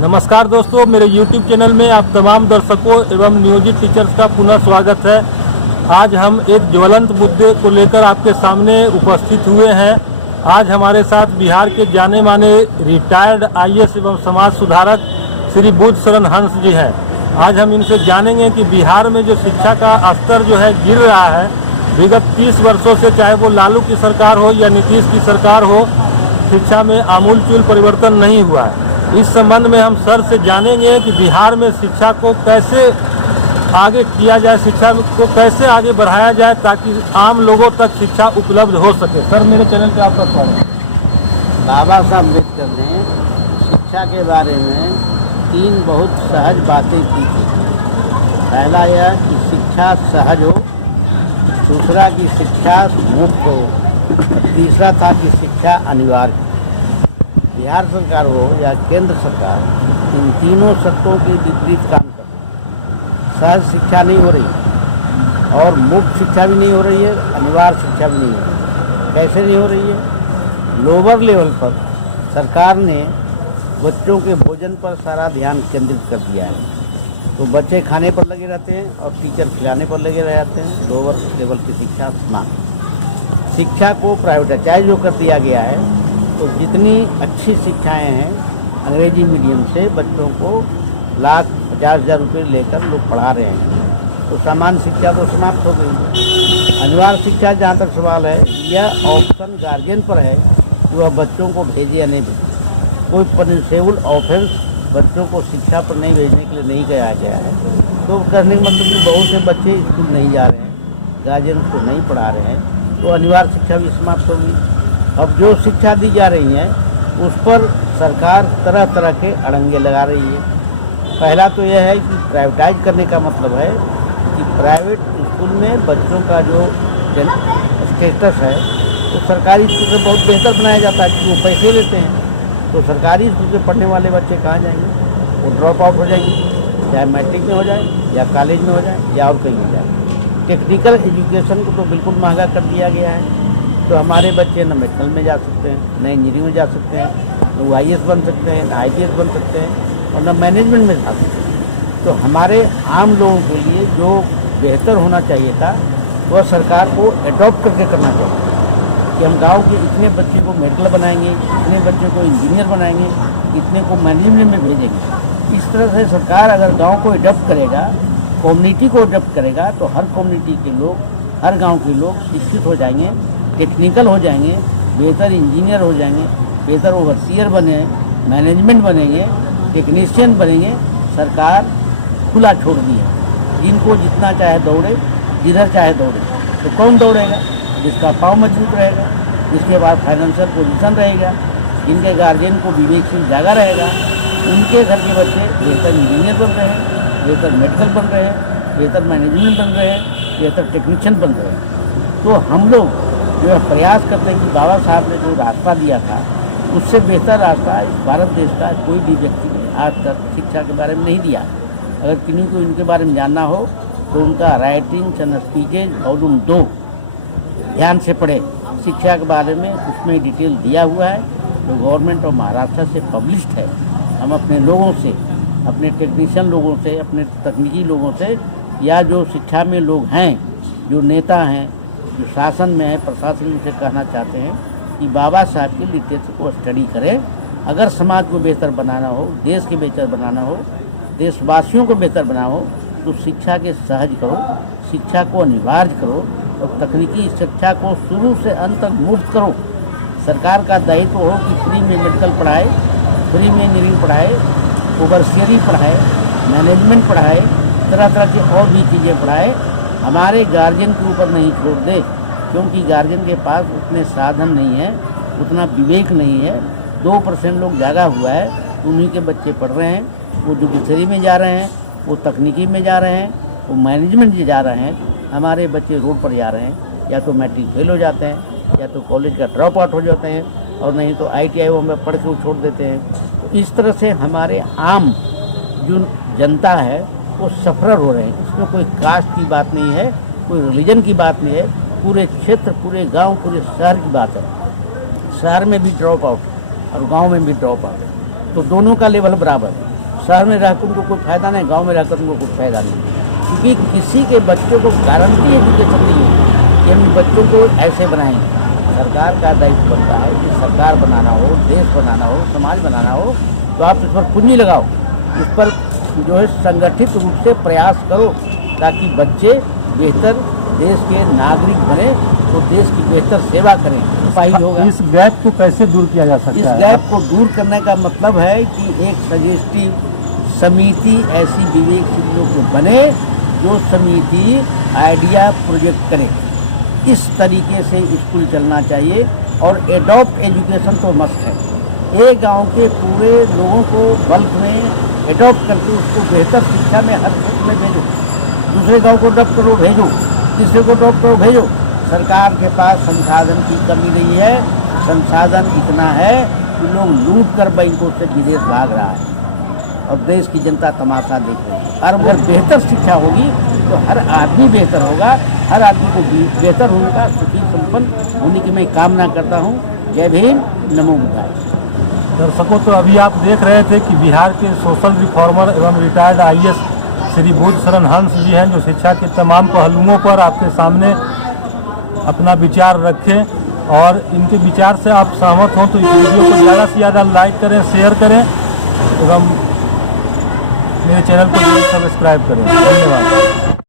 नमस्कार दोस्तों, मेरे YouTube चैनल में आप तमाम दर्शकों एवं नियोजित टीचर्स का पुनः स्वागत है। आज हम एक ज्वलंत मुद्दे को लेकर आपके सामने उपस्थित हुए हैं। आज हमारे साथ बिहार के जाने माने रिटायर्ड IAS एवं समाज सुधारक श्री बुद्ध शरण हंस जी हैं। आज हम इनसे जानेंगे कि बिहार में जो शिक्षा का स्तर जो है गिर रहा है, विगत 30 वर्षों से, चाहे वो लालू की सरकार हो या नीतीश की सरकार हो, शिक्षा में आमूलचूल परिवर्तन नहीं हुआ है। इस संबंध में हम सर से जानेंगे कि बिहार में शिक्षा को कैसे आगे किया जाए, शिक्षा को कैसे आगे बढ़ाया जाए ताकि आम लोगों तक शिक्षा उपलब्ध हो सके। सर, मेरे चैनल पे आपका स्वागत है। बाबा साहब अम्बेडकर ने शिक्षा के बारे में 3 बहुत सहज बातें की थी। पहला यह कि शिक्षा सहज हो, दूसरा कि शिक्षा मुफ्त हो, तीसरा था कि शिक्षा अनिवार्य हो। बिहार सरकार हो या केंद्र सरकार, इन तीनों शर्तों के विपरीत काम कर रही है। सहज शिक्षा नहीं हो रही और मुफ्त शिक्षा भी नहीं हो रही है, अनिवार्य शिक्षा भी नहीं हो रही है। कैसे नहीं हो रही है? लोअर लेवल पर सरकार ने बच्चों के भोजन पर सारा ध्यान केंद्रित कर दिया है। तो बच्चे खाने पर लगे रहते हैं और टीचर खिलाने पर लगे रह जाते हैं। लोअर लेवल की शिक्षा समाप्त। शिक्षा को प्राइवेटाइज जो कर दिया गया है, तो जितनी अच्छी शिक्षाएं हैं अंग्रेजी मीडियम से बच्चों को 1,50,000 रुपये लेकर लोग पढ़ा रहे हैं, तो सामान्य शिक्षा तो समाप्त हो गई। अनिवार्य शिक्षा जहाँ तक सवाल है, यह ऑप्शन गार्जियन पर है कि वह बच्चों को भेजे या नहीं भेजे। कोई पनिशेबल ऑफेंस बच्चों को शिक्षा पर नहीं भेजने के लिए नहीं कहा गया है। तो कहने का मतलब कि बहुत से बच्चे स्कूल नहीं जा रहे हैं, गार्जियन को नहीं पढ़ा रहे हैं, तो अनिवार्य शिक्षा भी समाप्त होगी। अब जो शिक्षा दी जा रही है उस पर सरकार तरह तरह के अड़ंगे लगा रही है। पहला तो यह है कि प्राइवेटाइज करने का मतलब है कि प्राइवेट स्कूल में बच्चों का जो स्टेटस है तो सरकारी स्कूल से बहुत बेहतर बनाया जाता है कि वो पैसे लेते हैं। तो सरकारी स्कूल से पढ़ने वाले बच्चे कहाँ जाएंगे? वो ड्रॉप आउट हो जाएंगे, चाहे मैट्रिक में हो जाए या कॉलेज में हो जाए या और कहीं हो जाए। टेक्निकल एजुकेशन को तो बिल्कुल महंगा कर दिया गया है। तो हमारे बच्चे न मेडिकल में जा सकते हैं, न इंजीनियरिंग में जा सकते हैं, न IAS बन सकते हैं, न IPS बन सकते हैं और न मैनेजमेंट में जा सकते हैं। तो हमारे आम लोगों के लिए जो बेहतर होना चाहिए था वह सरकार को एडॉप्ट करके करना चाहिए कि हम गांव के इतने बच्चे को मेडिकल बनाएंगे, इतने बच्चे को इंजीनियर बनाएंगे, इतने को मैनेजमेंट में भेजेंगे। इस तरह से सरकार अगर गाँव को एडॉप्ट करेगा, कम्युनिटी को एडॉप्ट करेगा, तो हर कम्युनिटी के लोग, हर गाँव के लोग शिक्षित हो जाएंगे, टेक्निकल हो जाएंगे, बेहतर इंजीनियर हो जाएंगे, बेहतर ओवरसीयर बने, मैनेजमेंट बनेंगे, टेक्नीशियन बनेंगे। सरकार खुला छोड़ दी है, जिनको जितना चाहे दौड़े, जिधर चाहे दौड़े। तो कौन दौड़ेगा? जिसका पाँव मजबूत रहेगा, जिसके बाद फाइनेंशियल पोजीशन रहेगा, जिनके गार्जियन को विवेकशील जागा रहेगा, उनके घर के बच्चे बेहतर इंजीनियर बन रहे हैं, बेहतर मेडिकल बन रहे हैं, बेहतर मैनेजमेंट बन रहे हैं, बेहतर टेक्नीशियन बन रहे हैं। तो हम लोग जो है प्रयास करते हैं कि बाबा साहब ने जो रास्ता दिया था उससे बेहतर रास्ता इस भारत देश का कोई भी व्यक्ति ने आज तक शिक्षा के बारे में नहीं दिया। अगर किन्हीं को इनके बारे में जानना हो तो उनका राइटिंग्स एंड स्पीचेज वॉल्यूम 2 ध्यान से पढ़े। शिक्षा के बारे में उसमें डिटेल दिया हुआ है, जो गवर्नमेंट ऑफ महाराष्ट्र से पब्लिश्ड है। हम अपने लोगों से, अपने टेक्नीशियन लोगों से, अपने तकनीकी लोगों से, या जो शिक्षा में लोग हैं, जो नेता हैं, जो शासन में है, प्रशासन में, से कहना चाहते हैं कि बाबा साहब की लिटरेचर को स्टडी करें। अगर समाज को बेहतर बनाना हो, देश के बेहतर बनाना हो, देशवासियों को बेहतर बनाना हो, तो शिक्षा के सहज करो, शिक्षा को अनिवार्य करो और तकनीकी शिक्षा को शुरू से अंत तक मुफ्त करो। सरकार का दायित्व हो कि फ्री में मेडिकल पढ़ाए, फ्री में इंजीनियरिंग पढ़ाए, ओवरसीयरी पढ़ाए, मैनेजमेंट पढ़ाए, तरह तरह की और भी चीज़ें पढ़ाए। हमारे गार्जियन के ऊपर नहीं छोड़ दे, क्योंकि गार्जियन के पास उतने साधन नहीं है, उतना विवेक नहीं है। 2% लोग जागा हुआ है, उन्हीं के बच्चे पढ़ रहे हैं। वो जुडिशरी में जा रहे हैं, वो तकनीकी में जा रहे हैं, वो मैनेजमेंट में जा रहे हैं। हमारे बच्चे रोड पर जा रहे हैं, या तो मैट्रिक फेल हो जाते हैं, या तो कॉलेज का ड्रॉप आउट हो जाते हैं, और नहीं तो ITI वो में पढ़ के छोड़ देते हैं। तो इस तरह से हमारे आम जो जनता है वो सफर हो रहे हैं। इसमें कोई कास्ट की बात नहीं है, कोई रिलीजन की बात नहीं है, पूरे क्षेत्र, पूरे गांव, पूरे शहर की बात है। शहर में भी ड्रॉप आउट और गांव में भी ड्रॉप आउट, तो दोनों का लेवल बराबर है। शहर में रहकर उनको कोई फायदा नहीं, गांव में रहकर उनको कोई फायदा नहीं, क्योंकि किसी के बच्चों को गारंटी एजुकेशन नहीं है कि हम बच्चों को ऐसे बनाएंगे। सरकार का दायित्व बनता है कि सरकार बनाना हो, देश बनाना हो, समाज बनाना हो, तो आप इस पर पूंजी लगाओ, इस पर जो है संगठित रूप से प्रयास करो, ताकि बच्चे बेहतर देश के नागरिक बने, तो देश की बेहतर सेवा करें। फायदा होगा। इस गैप को कैसे दूर किया जा सकता इस है? गैप को दूर करने का मतलब है कि एक सजेस्टिव समिति ऐसी विवेक लोग को बने, जो समिति आइडिया प्रोजेक्ट करे। इस तरीके से स्कूल चलना चाहिए, और एडॉप्ट एजुकेशन तो मस्ट है। एक गांव के पूरे लोगों को बल्क में एडॉप्ट करके उसको बेहतर शिक्षा में हर क्षेत्र में भेजो। दूसरे गांव को अडॉप्ट करो, भेजो, तीसरे को अडॉप्ट करो, भेजो। सरकार के पास संसाधन की कमी नहीं है, संसाधन इतना है कि लोग लूट कर बैंकों से विदेश भाग रहा है और देश की जनता तमाशा देख रही है। और अगर बेहतर शिक्षा होगी तो हर आदमी बेहतर होगा, हर आदमी को बेहतर होने का, सुखी संपन्न होने की मैं कामना करता हूँ। जय भीम, नमो बुद्धाय। दर्शकों, तो अभी आप देख रहे थे कि बिहार के सोशल रिफॉर्मर एवं रिटायर्ड IAS श्री बुद्ध शरण हंस जी हैं, जो शिक्षा के तमाम पहलुओं पर आपके सामने अपना विचार रखें, और इनके विचार से आप सहमत हों तो इस वीडियो को ज़्यादा से ज़्यादा लाइक करें, शेयर करें एवं मेरे चैनल को सब्सक्राइब करें। धन्यवाद।